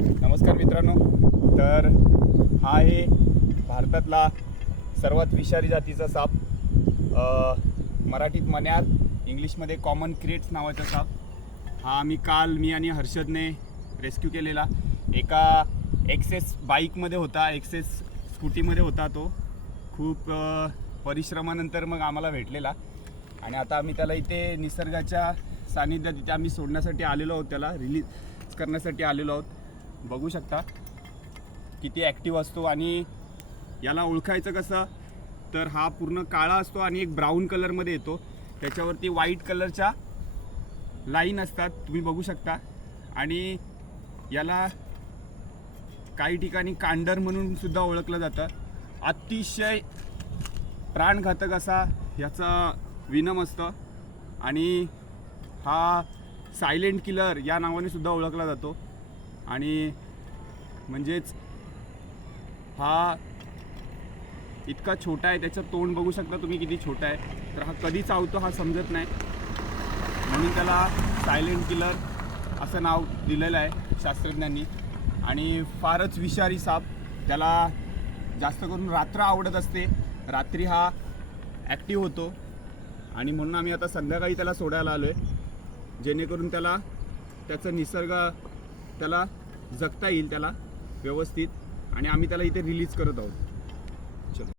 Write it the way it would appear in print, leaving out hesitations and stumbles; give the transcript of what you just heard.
नमस्कार मित्रांनो. तर हा आहे भारतातला सर्वात विषारी जातीचा साप, मराठीत मण्यार, इंग्लिशमध्ये कॉमन क्रेट्स नावाचा साप. हा मी आणि हर्षदने रेस्क्यू केलेला. एका एक्सेस बाईकमध्ये होता, एक्सेस स्कूटीमध्ये होता. तो खूप परिश्रमानंतर मग आम्हाला भेटलेला आणि आता आम्ही त्याला इथे निसर्गाच्या सानिध्यात इथे आम्ही सोडण्यासाठी आलेलो आहोत, त्याला रिलीज करण्यासाठी आलेलो आहोत. बघू शकता किती ॲक्टिव्ह असतो. आणि याला ओळखायचं कसं, तर हा पूर्ण काळा असतो आणि एक ब्राऊन कलरमध्ये येतो, त्याच्यावरती व्हाईट कलरच्या लाईन असतात, तुम्ही बघू शकता. आणि याला काही ठिकाणी कांडर म्हणून सुद्धा ओळखलं जातं. अतिशय प्राणघातक असा याचा विनम असतं आणि हा सायलेंट किलर या नावाने सुद्धा ओळखला जातो. आणि म्हणजेच हा इतका छोटा आहे, त्याचं तोंड बघू शकता तुम्ही किती छोटा आहे. तर हा कधी चावतो हा समजत नाही, म्हणून त्याला सायलेंट किलर असं नाव दिलेलं आहे शास्त्रज्ञांनी. आणि फारच विषारी साप. त्याला जास्त करून रात्र आवडत असते, रात्री हा ॲक्टिव्ह होतो आणि म्हणून आम्ही आता संध्याकाळी त्याला सोडायला आलो आहे, जेणेकरून त्याला त्याचं निसर्ग त्याला जगता येईल त्याला व्यवस्थित. आणि आम्ही त्याला इथे रिलीज करत आहोत.